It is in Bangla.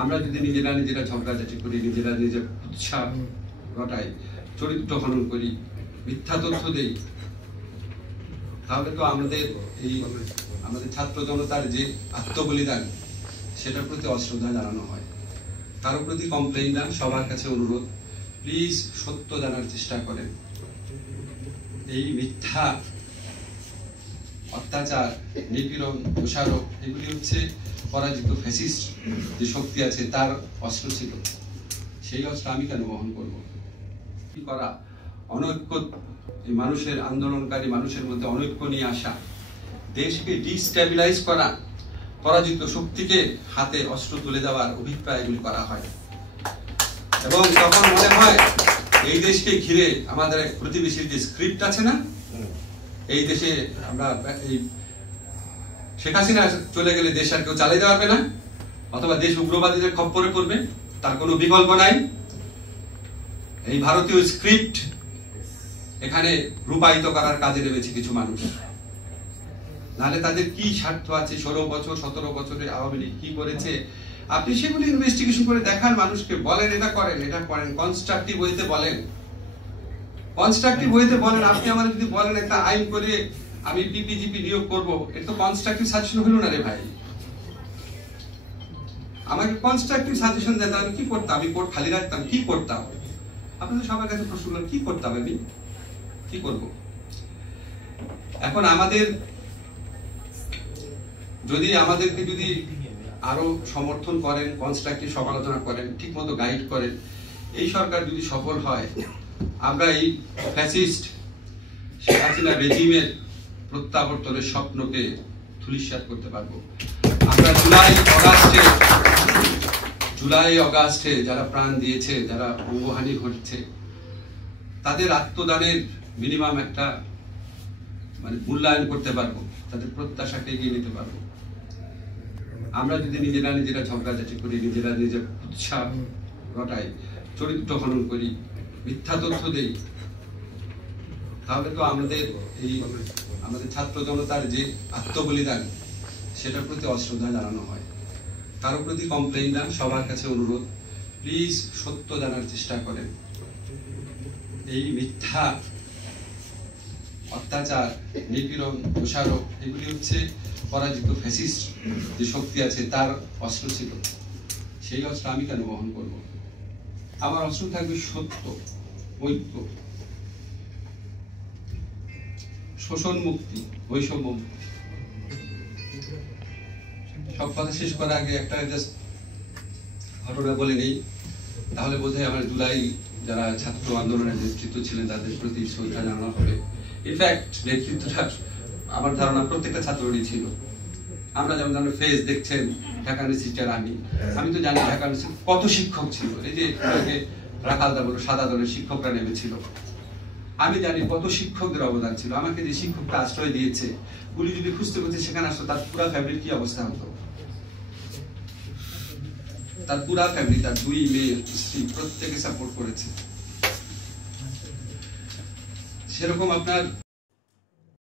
আমরা যদি নিজেরা ঝগড়াঝাটি করি, নিজের উৎসাহ ঘটাই, চরিত্র হনন করি, মিথ্যা তথ্য দেই, তাহলে তো আমাদের ছাত্র জনতার যে আত্মবলিদান সেটার প্রতি অশ্রদ্ধা জানানো হয়। কারো প্রতি কমপ্লেইন না, সবার কাছে অনুরোধ, প্লিজ সত্য জানার চেষ্টা করেন। এই মিথ্যা, অত্যাচার, নিপীড়ন, দোষারোপ এগুলি হচ্ছে পরাজিত ফ্যাসিস্ট যে শক্তি আছে তার অস্ত্র ছিল। সেই অস্ত্র আমি কেন বহন করব? কি করা, অনৈক্য, মানুষের আন্দোলনকারী মানুষের মধ্যে অনৈক্য নিয়ে আসা, দেশকে ডিস্টেবিলাইজ করা, পরাজিত শক্তিকে হাতে অস্ত্র তুলে দেওয়ার অভিপ্রায় এগুলি করা হয়। এবং তখন মনে হয় এই দেশকে ঘিরে আমাদের এক প্রতিবেশীর যে স্ক্রিপ্ট আছে না, এই দেশে আমরা এই শেখ হাসিনা চলে গেলে দেশ আর কেউ চালিয়ে দেওয়া পারবে না, অথবা দেশ উগ্রবাদীদের খপ্পরে পড়বে, তার কোনো বিকল্প নাই। এই ভারতীয় স্ক্রিপ্ট এখানে রূপায়িত করার কাজে নেমেছে কিছু মানুষ। নাহলে তাদের কি স্বার্থ আছে? 16 বছর 17 বছরে আওয়ামী লীগ কি করেছে আপনি সেগুলি ইনভেস্টিগেশন করে দেখান, মানুষকে বলেন এটা করেন, এটা করেন, কনস্ট্রাকটিভ ওয়েতে বলেন, কনস্ট্রাকটিভ ওয়েতে বলেন। আপনি আমার যদি বলেন একটা আইন করে আমি পিপিজিপি নিয়োগ করব, এটা তো কনস্ট্রাকটিভ সাজেশন হলো না রে ভাই। আমাকে কনস্ট্রাকটিভ সাজেশন দেন, আমি কি করতাম? আমি কোর্ট খালি রাখতাম? কি করতাম? আপনাদের সবার কাছে প্রশ্ন করলাম, কি করতাম আমি, কি করব? এখন আমাদেরকে যদি আরো সমর্থন করেন, কনস্ট্রাকটিভ সমালোচনা করেন, ঠিক মতো গাইড করেন, এই সরকার যদি সফল হয়, আমরা এই ফ্যাসিস্ট শেখ হাসিনা রেজিমের প্রত্যাবর্তনের স্বপ্নকে ধূলিসাৎ করতে পারবো। আমরা জুলাই অগাস্টে যারা প্রাণ দিয়েছে, যারা অঙ্গহানি ঘটছে, তাদের আত্মদানের মিনিমাম একটা মূল্যায়ন করতে পারবো, তাদের প্রত্যাশাকে এগিয়ে নিতে পারবো। আমরা যদি নিজেরা ঝগড়াঝাটি করি, নিজের উৎসাহ ঘটাই, চরিত্র হনন করি, মিথ্যা তথ্য দেই, তাহলে তো আমাদের ছাত্র জনতার যে আত্মবলিদান সেটার প্রতি অশ্রদ্ধা জানানো হয়। কারো প্রতি কমপ্লেইন না, সবার কাছে অনুরোধ, প্লিজ সত্য জানার চেষ্টা করেন। এই মিথ্যা, অত্যাচার, নিপীড়ন, দোষারোপ এগুলি হচ্ছে পরাজিত ফ্যাসিস্ট যে শক্তি আছে তার অস্ত্র ছিল। সেই অস্ত্র আমি কেন বহন করব? আমার অস্ত্র থাকবে সত্য, ঐক্য, শোষণ মুক্তি, বৈষম্য মুক্তি। সব কথা শেষ করার আগে একটা জাস্ট ঘটনা বলে নেই, তাহলে বোধহয় আমার জুলাই যারা ছাত্র আন্দোলনের নেতৃত্ব ছিলেন তাদের প্রতি শ্রদ্ধা জানানো হবে। ইনফ্যাক্ট নেতৃত্বটা আমার ধারণা প্রত্যেকটা ছাত্রই ছিল। আমরা যেমন ফেস দেখছেন, ঢাকা ইউনিভার্সিটির আমি তো জানি ঢাকা ইউনিভার্সিটি কত শিক্ষক ছিল। এই যে রাখাল দল, সাদা দলের শিক্ষকরা নেমেছিল, আমি জানি কত শিক্ষকদের অবদান ছিল। আমাকে যে শিক্ষকটা আশ্রয় দিয়েছে, গুলি যদি খুঁজতে খুঁজতে সেখানে আসতো, তার পুরা ফ্যামিলির কি অবস্থা হতো? তার পুরা ফ্যামিলি, তার 2 মেয়ে, স্ত্রী, প্রত্যেকে সাপোর্ট করেছে। সেরকম আপনার